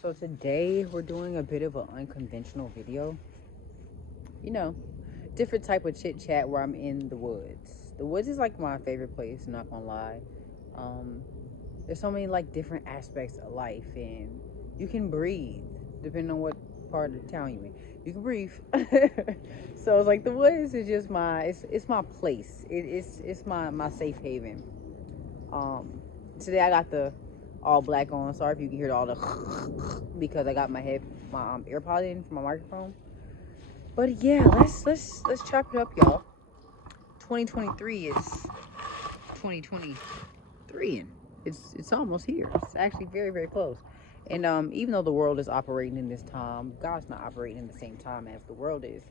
So today we're doing a bit of an unconventional video. You know, different type of chit chat where I'm in the woods. The woods is like my favorite place, not gonna lie. Um, there's so many like different aspects of life, and you can breathe depending on what part of the town you in. You can breathe. So it's like the woods is just it's my place. It's my safe haven. Um, Today I got the all black on. Sorry if you can hear all the because I got my AirPod in for my microphone. But yeah, let's chop it up, y'all. 2023 is 2023, and it's almost here. It's actually very close. And even though the world is operating in this time, God's not operating in the same time as the world is.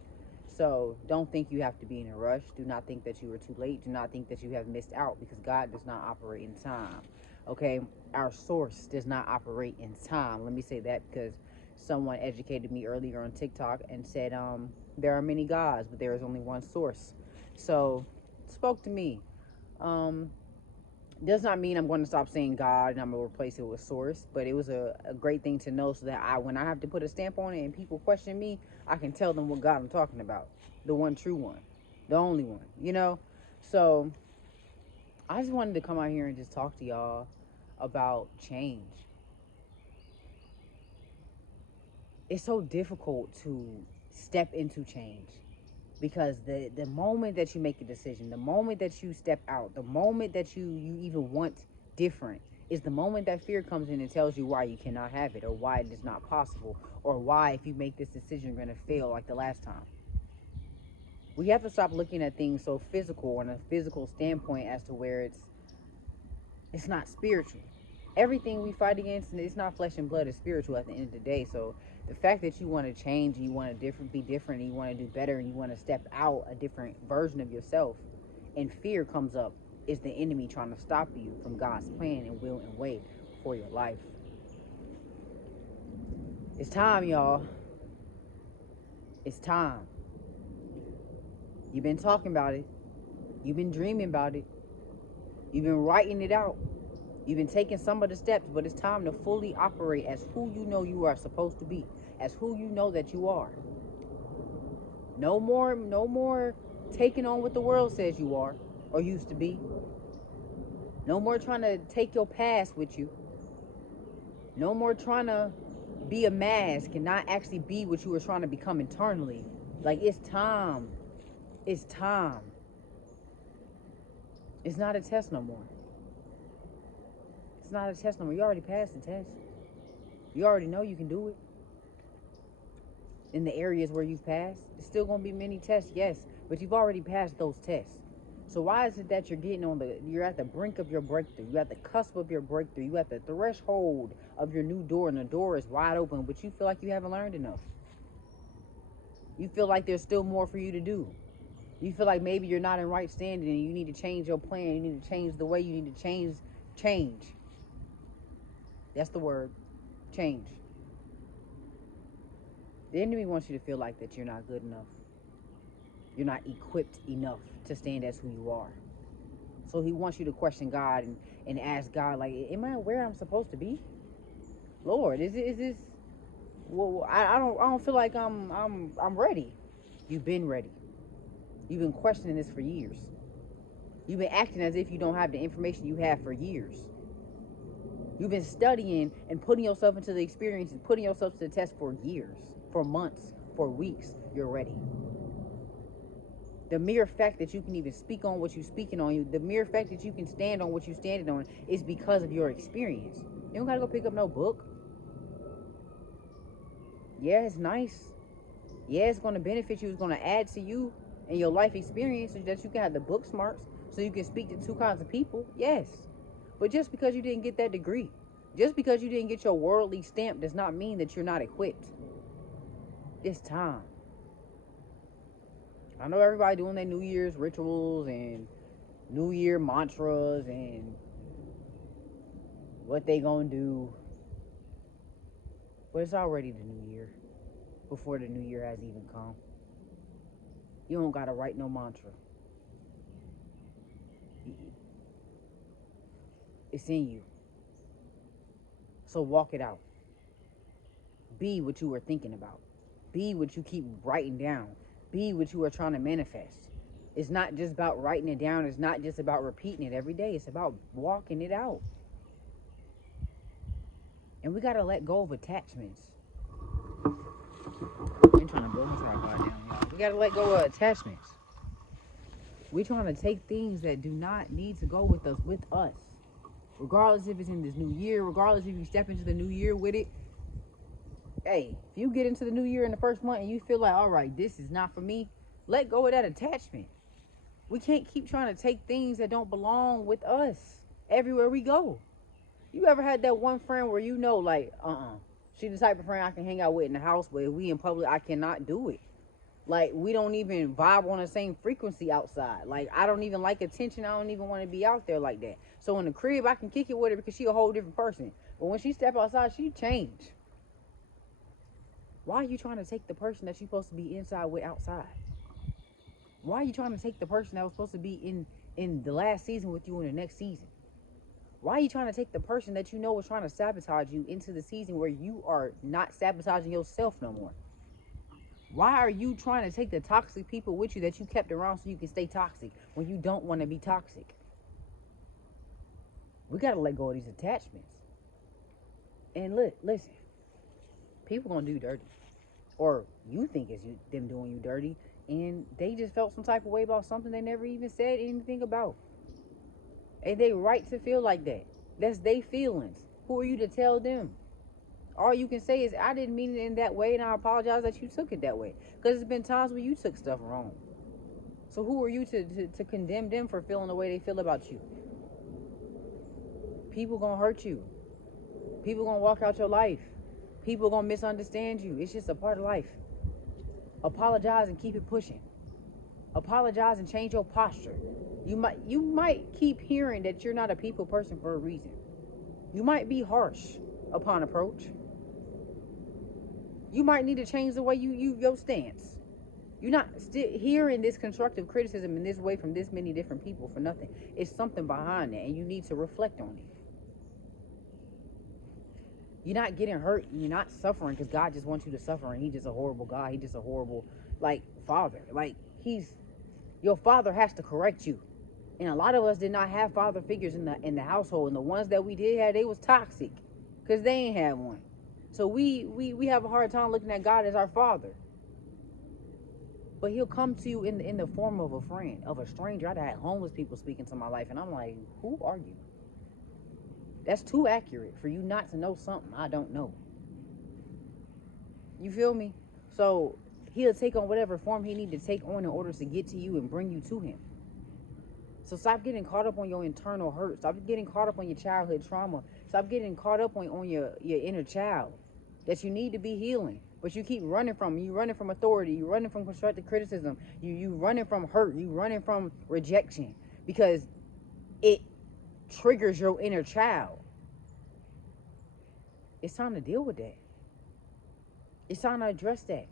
So don't think you have to be in a rush. Do not think that you are too late. Do not think that you have missed out, because God does not operate in time. Okay, our source does not operate in time. Let me say that because someone educated me earlier on TikTok and said there are many gods, but there is only one source. So spoke to me. Um, does not mean I'm going to stop saying God and I'm going to replace it with source, but it was a great thing to know so that when I have to put a stamp on it and people question me, I can tell them what God I'm talking about. The one true one, the only one, you know? So I just wanted to come out here and just talk to y'all about change. It's so difficult to step into change because the moment that you make a decision, the moment that you step out, the moment that you even want different is the moment that fear comes in and tells you why you cannot have it, or why it is not possible, or why if you make this decision you're going to fail like the last time. We have to stop looking at things so physical on a physical standpoint as to where it's not spiritual. Everything we fight against, it's not flesh and blood, it's spiritual at the end of the day. So the fact that you want to change and you want to be different and you want to do better and you want to step out a different version of yourself, and fear comes up, is the enemy trying to stop you from God's plan and will and way for your life. It's time, y'all. It's time. You've been talking about it. You've been dreaming about it. You've been writing it out. You've been taking some of the steps, but it's time to fully operate as who you know you are supposed to be, as who you know that you are. No more taking on what the world says you are or used to be. No more trying to take your past with you. No more trying to be a mask and not actually be what you were trying to become internally. Like, it's time. It's time. It's not a test no more. It's not a test no more. You already passed the test. You already know you can do it. In the areas where you've passed, there's still going to be many tests, yes, but you've already passed those tests. So why is it that you're at the brink of your breakthrough? You're at the cusp of your breakthrough. You're at the threshold of your new door, and the door is wide open, but you feel like you haven't learned enough. You feel like there's still more for you to do. You feel like maybe you're not in right standing and you need to change your plan. You need to change the way you need to change. That's the word. Change. The enemy wants you to feel like that you're not good enough. You're not equipped enough to stand as who you are. So he wants you to question God and ask God, like, am I where I'm supposed to be? Lord, is this well, I don't feel like I'm ready. You've been ready. You've been questioning this for years. You've been acting as if you don't have the information you have for years. You've been studying and putting yourself into the experience and putting yourself to the test for years, for months, for weeks. You're ready. The mere fact that you can even speak on what you're speaking on, the mere fact that you can stand on what you're standing on, is because of your experience. You don't gotta go pick up no book. Yeah, it's nice. Yeah, it's gonna benefit you. It's gonna add to you and your life experience so that you can have the book smarts so you can speak to two kinds of people. Yes. But just because you didn't get that degree, just because you didn't get your worldly stamp, does not mean that you're not equipped. It's time. I know everybody doing their New Year's rituals and New Year mantras and what they gonna do, but it's already the new year before the new year has even come. You don't gotta write no mantra. It's in you. So walk it out. Be what you are thinking about. Be what you keep writing down. Be what you are trying to manifest. It's not just about writing it down. It's not just about repeating it every day. It's about walking it out. And we got to let go of attachments. I'm trying to blow my tripod down, y'all. We got to let go of attachments. We're trying to take things that do not need to go with us. Regardless if it's in this new year, regardless if you step into the new year with it. Hey, if you get into the new year in the first month and you feel like, all right, this is not for me, let go of that attachment. We can't keep trying to take things that don't belong with us everywhere we go. You ever had that one friend where you know, like, she the type of friend I can hang out with in the house, but if we in public, I cannot do it. Like, we don't even vibe on the same frequency outside. Like, I don't even like attention. I don't even want to be out there like that. So in the crib, I can kick it with her because she a whole different person. But when she step outside, she change. Why are you trying to take the person that you're supposed to be inside with outside? Why are you trying to take the person that was supposed to be in the last season with you in the next season? Why are you trying to take the person that you know was trying to sabotage you into the season where you are not sabotaging yourself no more? Why are you trying to take the toxic people with you that you kept around so you can stay toxic when you don't want to be toxic? We got to let go of these attachments. And listen, people gonna do dirty. Or you think it's them doing you dirty, and they just felt some type of way about something they never even said anything about. And they right to feel like that. That's their feelings. Who are you to tell them? All you can say is, I didn't mean it in that way, and I apologize that you took it that way. Because there's been times where you took stuff wrong. So who are you to condemn them for feeling the way they feel about you? People gonna hurt you. People gonna walk out your life. People gonna misunderstand you. It's just a part of life. Apologize and keep it pushing. Apologize and change your posture. You might keep hearing that you're not a people person for a reason. You might be harsh upon approach. You might need to change the way your stance. You're not hearing this constructive criticism in this way from this many different people for nothing. It's something behind it, and you need to reflect on it. You're not getting hurt. You're not suffering because God just wants you to suffer, and He's just a horrible God. He's just a horrible, father. Your father has to correct you. And a lot of us did not have father figures in the household, and the ones that we did have, they was toxic because they ain't had one. So we have a hard time looking at God as our father. But He'll come to you in the form of a friend, of a stranger. I had homeless people speak into my life, and I'm like, who are you? That's too accurate for you not to know something I don't know. You feel me? So He'll take on whatever form He need to take on in order to get to you and bring you to Him. So stop getting caught up on your internal hurt. Stop getting caught up on your childhood trauma. Stop getting caught up on your inner child that you need to be healing. But you keep running from. You running from authority. You running from constructive criticism. You running from hurt. You running from rejection because it triggers your inner child. It's time to deal with that. It's time to address that.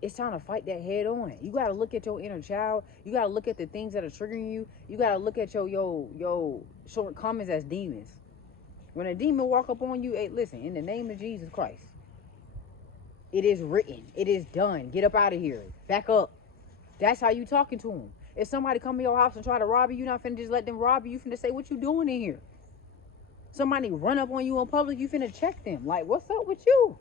It's time to fight that head on. You got to look at your inner child. You got to look at the things that are triggering you. You got to look at your shortcomings as demons. When a demon walk up on you, hey, listen, in the name of Jesus Christ, it is written. It is done. Get up out of here. Back up. That's how you talking to them. If somebody come to your house and try to rob you, you're not finna just let them rob you. You finna say, what you doing in here? Somebody run up on you in public, you finna check them. Like, what's up with you?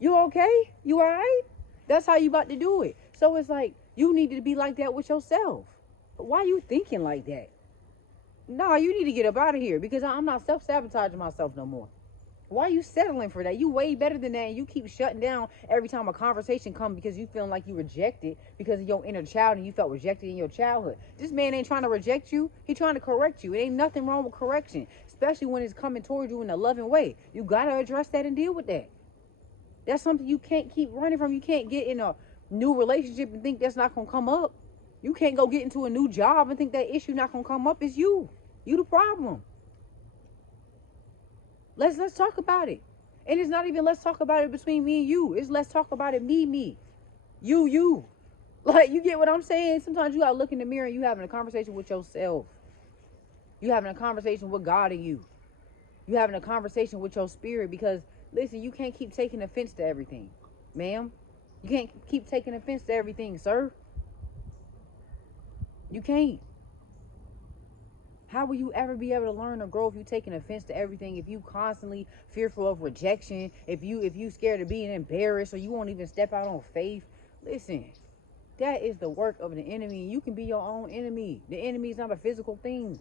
You okay? You all right? That's how you about to do it. So it's like, you need to be like that with yourself. Why you thinking like that? No, you need to get up out of here because I'm not self-sabotaging myself no more. Why are you settling for that? You way better than that, and you keep shutting down every time a conversation comes because you feeling like you rejected because of your inner child and you felt rejected in your childhood. This man ain't trying to reject you. He trying to correct you. It ain't nothing wrong with correction, especially when it's coming towards you in a loving way. You got to address that and deal with that. That's something you can't keep running from. You can't get in a new relationship and think that's not going to come up. You can't go get into a new job and think that issue not going to come up. It's you. You the problem. Let's talk about it. And it's not even let's talk about it between me and you. It's let's talk about it me. You. Like, you get what I'm saying? Sometimes you got to look in the mirror and you having a conversation with yourself. You having a conversation with God and you. You having a conversation with your spirit because Listen, you can't keep taking offense to everything, ma'am. You can't keep taking offense to everything, sir. You can't. How will you ever be able to learn or grow if you taking offense to everything? If you constantly fearful of rejection, if you scared of being embarrassed, or you won't even step out on faith? Listen, that is the work of the enemy. You can be your own enemy. The enemy is not a physical thing.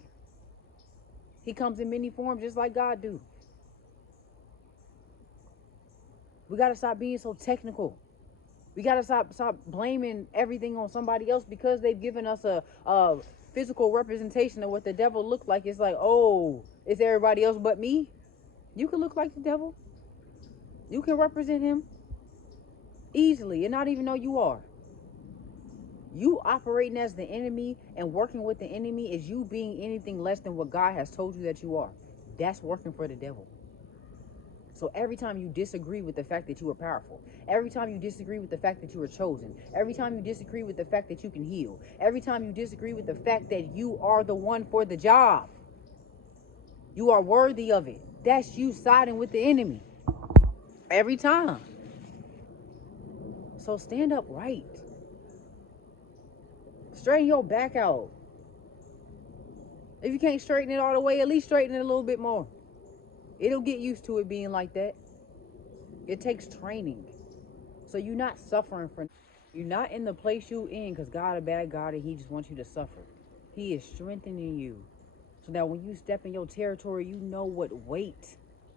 He comes in many forms, just like God do. We gotta stop being so technical. We gotta stop blaming everything on somebody else because they've given us a physical representation of what the devil looks like. It's like, oh, it's everybody else but me. You can look like the devil. You can represent him easily and not even know you are. You operating as the enemy and working with the enemy is you being anything less than what God has told you that you are. That's working for the devil. So every time you disagree with the fact that you are powerful, every time you disagree with the fact that you are chosen, every time you disagree with the fact that you can heal, every time you disagree with the fact that you are the one for the job, you are worthy of it, that's you siding with the enemy. Every time. So stand up right. Straighten your back out. If you can't straighten it all the way, at least straighten it a little bit more. It'll get used to it being like that. It takes training. So you're not suffering for, you're not in the place you in because God a bad God and he just wants you to suffer. He is strengthening you so that when you step in your territory, you know what weight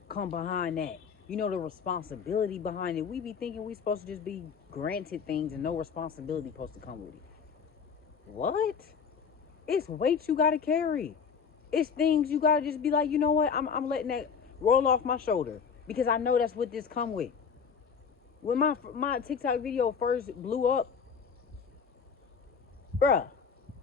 come behind that. You know the responsibility behind it. We be thinking we supposed to just be granted things and no responsibility supposed to come with it. What? It's weight you gotta carry. It's things you gotta just be like, you know what? I'm letting that roll off my shoulder because I know that's what this come with. When my TikTok video first blew up, bruh,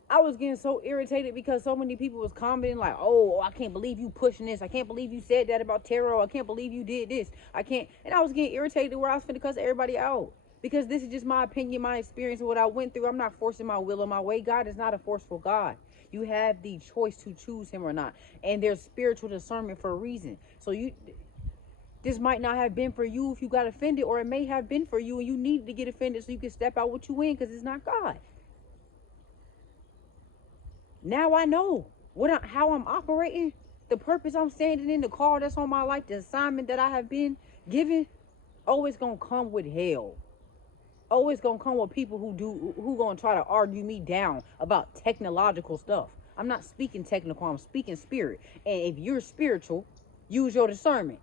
I was getting so irritated because so many people was commenting like, oh, I can't believe you pushing this. I can't believe you said that about tarot. I can't believe you did this. I can't. And I was getting irritated where I was finna cuss everybody out. Because this is just my opinion, my experience, what I went through. I'm not forcing my will or my way. God is not a forceful God. You have the choice to choose him or not. And there's spiritual discernment for a reason. So this might not have been for you if you got offended, or it may have been for you and you needed to get offended so you can step out what you in because it's not God. Now I know how I'm operating, the purpose I'm standing in, the call that's on my life, the assignment that I have been given, always gonna come with hell. Always gonna come with people who gonna try to argue me down about technological stuff. I'm not speaking technical, I'm speaking spirit. And if you're spiritual, use your discernment.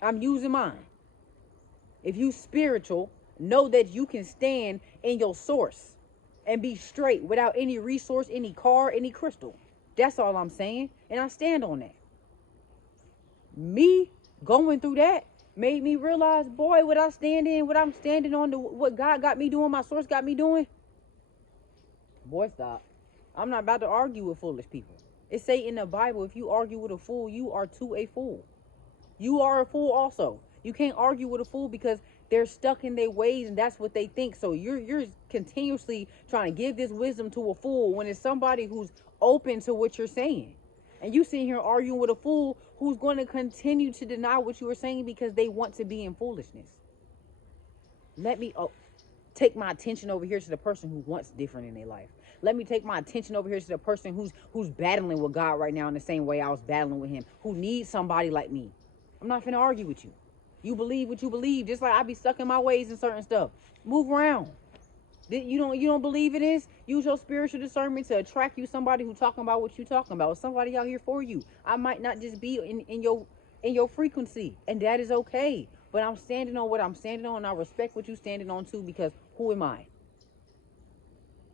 I'm using mine. If you spiritual, know that you can stand in your source and be straight without any resource, any car, any crystal. That's all I'm saying. And I stand on that. Me going through that made me realize, boy, what I'm standing on, what God got me doing, my source got me doing. Boy, stop. I'm not about to argue with foolish people. It say in the Bible, if you argue with a fool, you are to a fool. You are a fool also. You can't argue with a fool because they're stuck in their ways and that's what they think. So you're continuously trying to give this wisdom to a fool when it's somebody who's open to what you're saying. And you sitting here arguing with a fool who's going to continue to deny what you were saying because they want to be in foolishness. Let me take my attention over here to the person who wants different in their life. Let me take my attention over here to the person who's battling with God right now in the same way I was battling with him, who needs somebody like me. I'm not finna argue with you. You believe what you believe, just like I be stuck in my ways and certain stuff. Move around. You don't believe it is? Use your spiritual discernment to attract you somebody who talking about what you talking about. Somebody out here for you. I might not just be in your frequency, and that is okay. But I'm standing on what I'm standing on, and I respect what you standing on too, because who am I?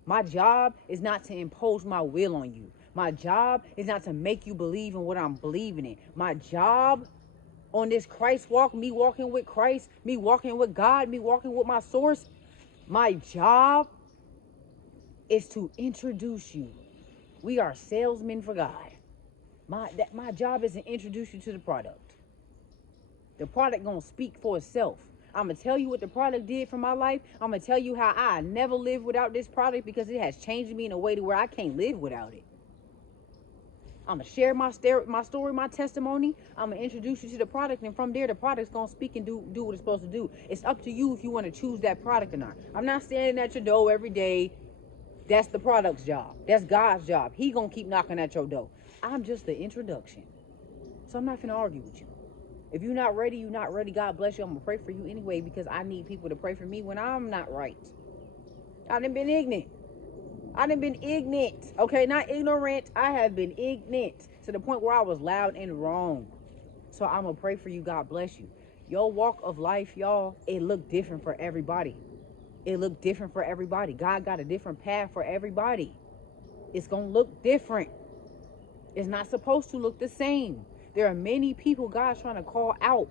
My job is not to impose my will on you. My job is not to make you believe in what I'm believing in. My job on this Christ walk, me walking with Christ, me walking with God, me walking with my source, my job is to introduce you. We are salesmen for God. My job is to introduce you to the product. The product gonna speak for itself. I'm gonna tell you what the product did for my life. I'm gonna tell you how I never lived without this product because it has changed me in a way to where I can't live without it. I'm going to share my story, my testimony. I'm going to introduce you to the product. And from there, the product's going to speak and do what it's supposed to do. It's up to you if you want to choose that product or not. I'm not standing at your door every day. That's the product's job. That's God's job. He going to keep knocking at your door. I'm just the introduction. So I'm not going to argue with you. If you're not ready, you're not ready. God bless you. I'm going to pray for you anyway because I need people to pray for me when I'm not right. I done been ignorant. Okay, not ignorant. I have been ignorant to the point where I was loud and wrong. So I'm going to pray for you. God bless you. Your walk of life, y'all, it look different for everybody. God got a different path for everybody. It's going to look different. It's not supposed to look the same. There are many people God's trying to call out.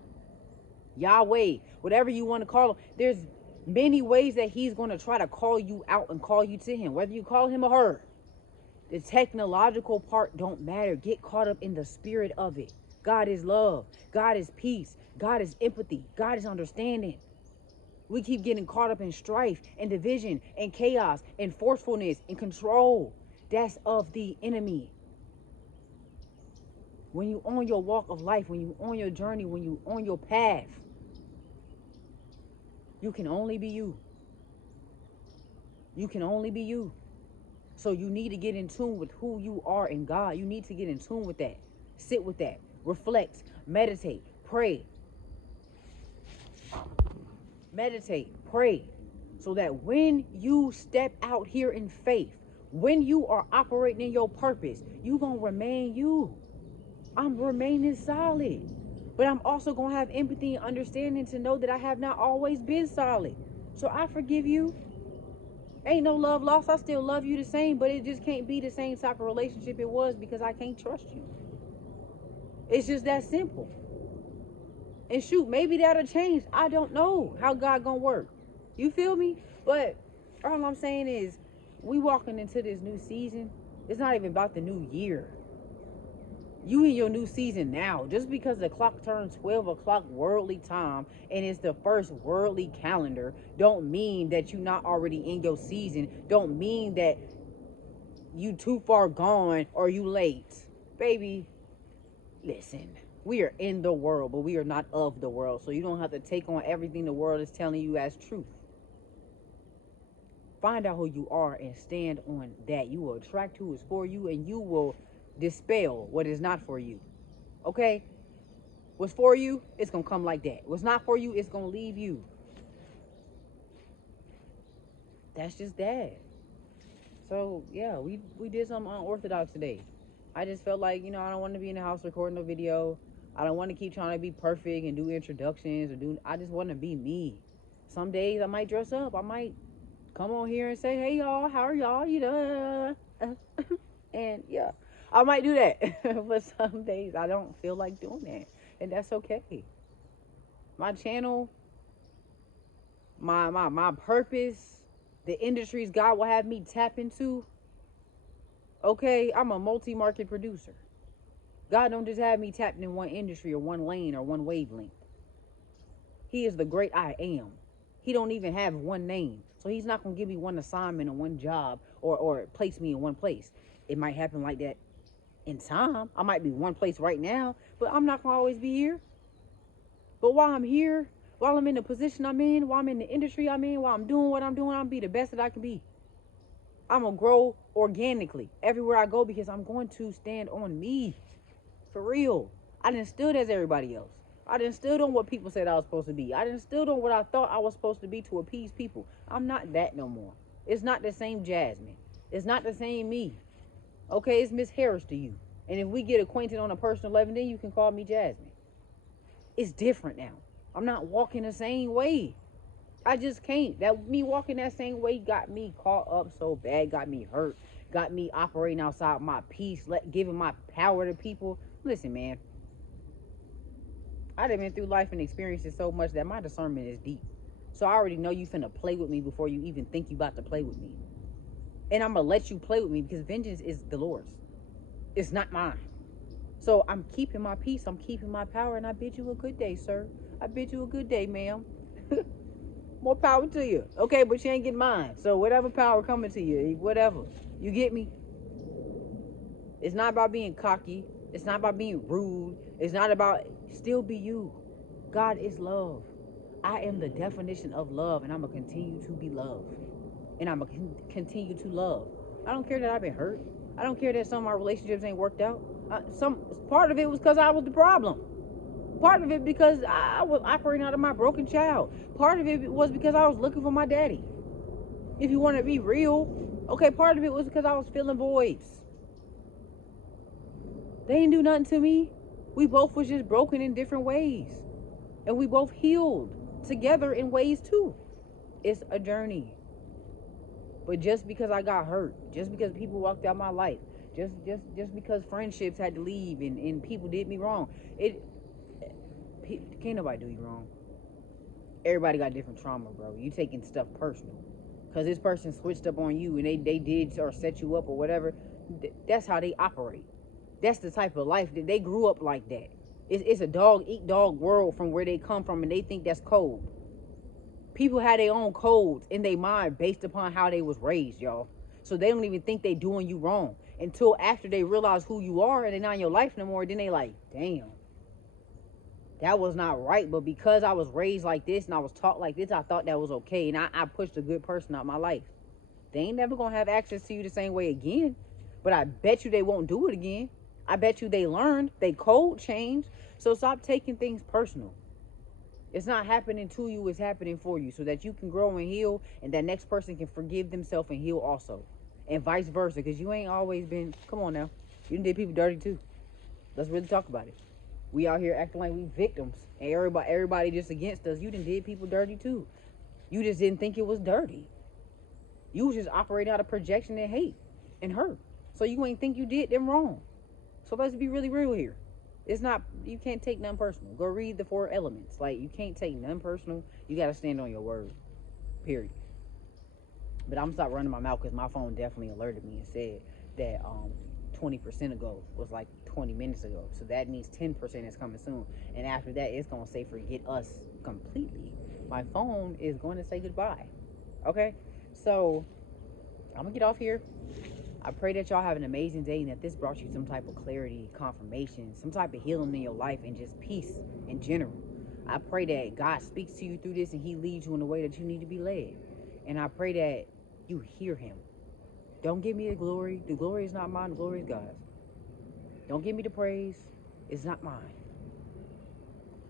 Yahweh, whatever you want to call him. There's many ways that he's going to try to call you out and call you to him. Whether you call him or her. The technological part don't matter. Get caught up in the spirit of it. God is love. God is peace. God is empathy. God is understanding. We keep getting caught up in strife and division and chaos and forcefulness and control. That's of the enemy. When you on your walk of life, when you on your journey, when you on your path, you can only be you. You can only be you. So you need to get in tune with who you are in God. You need to get in tune with that. Sit with that. Reflect. Meditate. Pray. Meditate. Pray. So that when you step out here in faith, when you are operating in your purpose, you're going to remain you. I'm remaining solid. But I'm also going to have empathy and understanding to know that I have not always been solid. So I forgive you. Ain't no love lost. I still love you the same, but it just can't be the same type of relationship it was because I can't trust you. It's just that simple. And shoot, maybe that'll change. I don't know how God gonna work. You feel me? But all I'm saying is we walking into this new season. It's not even about the new year. You in your new season now. Just because the clock turns 12 o'clock worldly time and it's the first worldly calendar don't mean that you're not already in your season. Don't mean that you too far gone or you late. Baby, listen. We are in the world, but we are not of the world. So you don't have to take on everything the world is telling you as truth. Find out who you are and stand on that. You will attract who is for you and you will dispel what is not for you. Okay? What's for you, it's going to come like that. What's not for you, it's going to leave you. That's just that. So, yeah, we did something unorthodox today. I just felt like, I don't want to be in the house recording a video. I don't want to keep trying to be perfect and do introductions I just want to be me. Some days I might dress up. I might come on here and say, hey, y'all, how are y'all? And, yeah. I might do that, but some days I don't feel like doing that, and that's okay. My channel, my purpose, the industries God will have me tap into. Okay, I'm a multi-market producer. God don't just have me tapped in one industry or one lane or one wavelength. He is the great I am. He don't even have one name, so he's not gonna give me one assignment or one job or place me in one place. It might happen like that. In time, I might be one place right now, but I'm not gonna always be here. But while I'm here, while I'm in the position I'm in, while I'm in the industry I'm in, while I'm doing what I'm doing, I'm gonna be the best that I can be. I'm gonna grow organically everywhere I go because I'm going to stand on me. For real. I done stood as everybody else. I done stood on what people said I was supposed to be. I done stood on what I thought I was supposed to be to appease people. I'm not that no more. It's not the same Jasmine. It's not the same me. Okay, it's Miss Harris to you. And if we get acquainted on a personal level, then you can call me Jasmine. It's different now. I'm not walking the same way. I just can't. That me walking that same way got me caught up so bad, got me hurt, got me operating outside my peace, giving my power to people. Listen, man. I done been through life and experienced it so much that my discernment is deep. So I already know you finna play with me before you even think you about to play with me. And I'm gonna let you play with me because vengeance is the Lord's. It's not mine. So I'm keeping my peace. I'm keeping my power. And I bid you a good day, sir. I bid you a good day, ma'am. More power to you. Okay, but you ain't getting mine. So whatever power coming to you, whatever. You get me? It's not about being cocky. It's not about being rude. It's not about, still be you. God is love. I am the definition of love, and I'm going to continue to be loved. And I'm going to continue to love. I don't care that I've been hurt. I don't care that some of my relationships ain't worked out. Some part of it was because I was the problem. Part of it because I was operating out of my broken child. Part of it was because I was looking for my daddy. If you want to be real, okay, part of it was because I was filling voids. They didn't do nothing to me. We both was just broken in different ways. And we both healed together in ways too. It's a journey. But just because I got hurt, just because people walked out my life, just because friendships had to leave and people did me wrong, can't nobody do you wrong. Everybody got different trauma, bro. You taking stuff personal. Because this person switched up on you and they did or set you up or whatever. That's how they operate. That's the type of life that they grew up like that. It's a dog eat dog world from where they come from, and they think that's cold. People have their own codes in their mind based upon how they was raised, y'all. So they don't even think they doing you wrong until after they realize who you are and they're not in your life no more. Then they like, damn, that was not right. But because I was raised like this and I was taught like this, I thought that was okay. And I pushed a good person out of my life. They ain't never gonna have access to you the same way again. But I bet you they won't do it again. I bet you they learned. They code changed. So stop taking things personal. It's not happening to you, it's happening for you, so that you can grow and heal, and that next person can forgive themselves and heal also. And vice versa, because you ain't always been, come on now, you done did people dirty too. Let's really talk about it. We out here acting like we victims, and everybody just against us. You done did people dirty too. You just didn't think it was dirty. You was just operating out of projection and hate and hurt. So you ain't think you did them wrong. So let's be really real here. It's not, you can't take none personal. Go read the 4 elements. Like, you can't take none personal. You got to stand on your word. Period. But I'm going to stop running my mouth because my phone definitely alerted me and said that 20% ago was like 20 minutes ago. So that means 10% is coming soon. And after that, it's going to say forget us completely. My phone is going to say goodbye. Okay? So, I'm going to get off here. I pray that y'all have an amazing day and that this brought you some type of clarity, confirmation, some type of healing in your life, and just peace in general. I pray that God speaks to you through this and he leads you in the way that you need to be led. And I pray that you hear him. Don't give me the glory. The glory is not mine. The glory is God's. Don't give me the praise. It's not mine.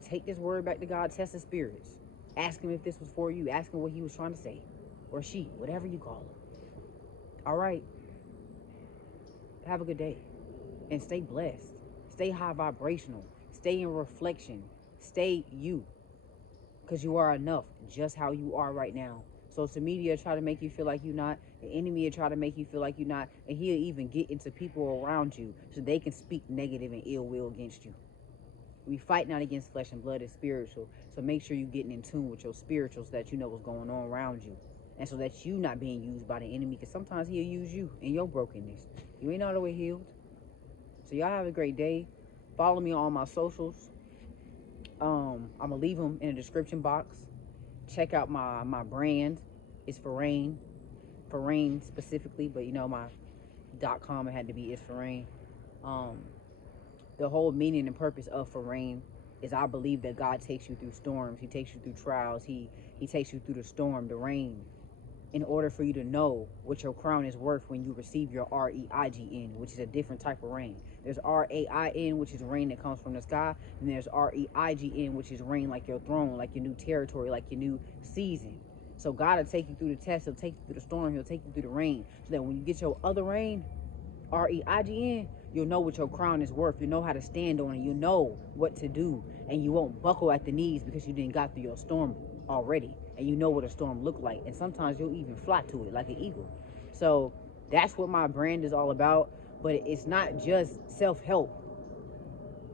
Take this word back to God. Test the spirits. Ask him if this was for you. Ask him what he was trying to say. Or she, whatever you call them. All right. Have a good day and stay blessed. Stay high vibrational. Stay in reflection. Stay you, because you are enough just how you are right now. Social media try to make you feel like you're not. The enemy will try to make you feel like you're not, and he'll even get into people around you so they can speak negative and ill will against you. We fight not against flesh and blood, it's spiritual. So make sure you're getting in tune with your spiritual so that you know what's going on around you. And so that you not being used by the enemy, because sometimes he'll use you in your brokenness. You ain't all the way healed. So y'all have a great day. Follow me on all my socials. I'm going to leave them in the description box. Check out my brand. It's for rain specifically, but you know my .com, it had to be it's for rain. The whole meaning and purpose of for rain is I believe that God takes you through storms. He takes you through trials. He takes you through the storm, the rain, in order for you to know what your crown is worth when you receive your REIGN, which is a different type of rain. There's RAIN, which is rain that comes from the sky, and there's REIGN, which is rain like your throne, like your new territory, like your new season. So God will take you through the test, he'll take you through the storm, he'll take you through the rain, so that when you get your other rain, REIGN, you'll know what your crown is worth. You know how to stand on it. You know what to do, and you won't buckle at the knees because you didn't got through your storm already, and you know what a storm look like, and sometimes you'll even fly to it like an eagle. So that's what my brand is all about. But it's not just self-help.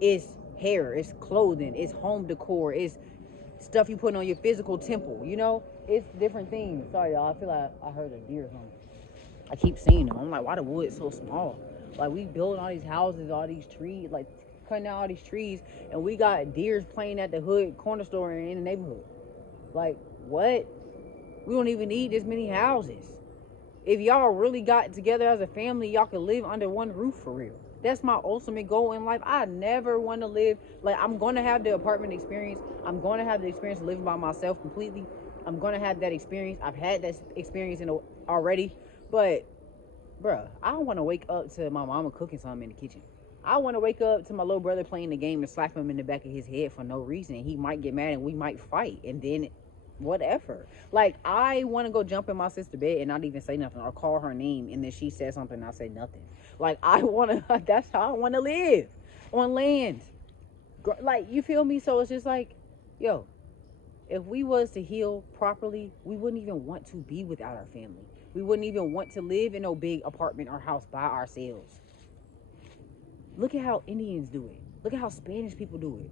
It's hair, it's clothing, it's home decor, it's stuff you put on your physical temple, you know, it's different things. Sorry y'all, I feel like I heard a deer or something. I keep seeing them. I'm like, why the wood so small? Like, we building all these houses, all these trees, like cutting down all these trees, and we got deers playing at the hood corner store in the neighborhood. Like, what? We don't even need this many houses. If y'all really got together as a family, y'all could live under one roof for real. That's my ultimate goal in life. I never want to live like I'm going to have the apartment experience. I'm going to have the experience of living by myself completely. I'm going to have that experience. I've had that experience already, but bruh, I don't want to wake up to my mama cooking something in the kitchen. I want to wake up to my little brother playing the game and slap him in the back of his head for no reason. He might get mad and we might fight, and then whatever. Like, I want to go jump in my sister's bed and not even say nothing or call her name, and then she says something and I say nothing. Like, I want to, that's how I want to live on land. Like, you feel me? So it's just like, yo, if we was to heal properly, we wouldn't even want to be without our family. We wouldn't even want to live in no big apartment or house by ourselves. Look at how Indians do it. Look at how Spanish people do it.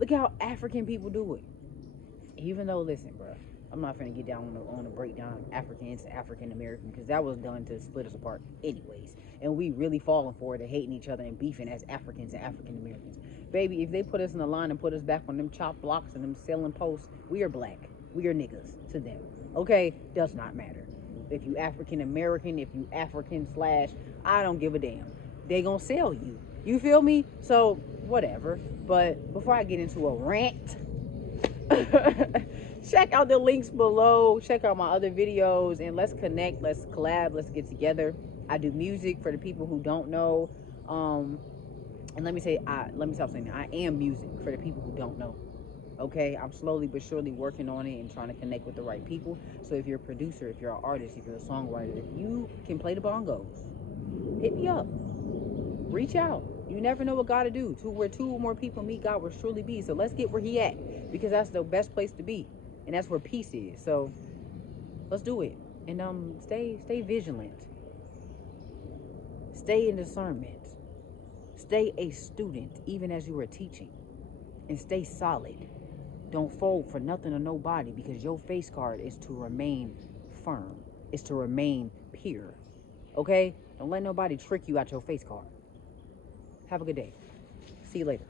Look at how African people do it. Even though, listen, bro, I'm not finna get down on the breakdown Africans to African American, because that was done to split us apart anyways. And we really falling for it and hating each other and beefing as Africans and African Americans. Baby, if they put us in a line and put us back on them chop blocks and them selling posts, we are black. We are niggas to them. Okay? Does not matter. If you African American, if you African slash, I don't give a damn. They gonna sell you. You feel me? So, whatever. But before I get into a rant, check out the links below. Check out my other videos and let's connect, let's collab, let's get together. I do music for the people who don't know. And let me stop saying that. I am music for the people who don't know. Okay, I'm slowly but surely working on it and trying to connect with the right people. So if you're a producer, if you're an artist, if you're a songwriter, if you can play the bongos, hit me up. Reach out. You never know what God to do. Where two or more people meet, God will surely be. So let's get where He at, because that's the best place to be, and that's where peace is. So let's do it, and stay vigilant, stay in discernment, stay a student even as you are teaching, and stay solid. Don't fold for nothing or nobody, because your face card is to remain firm. It's to remain pure. Okay? Don't let nobody trick you out your face card. Have a good day. See you later.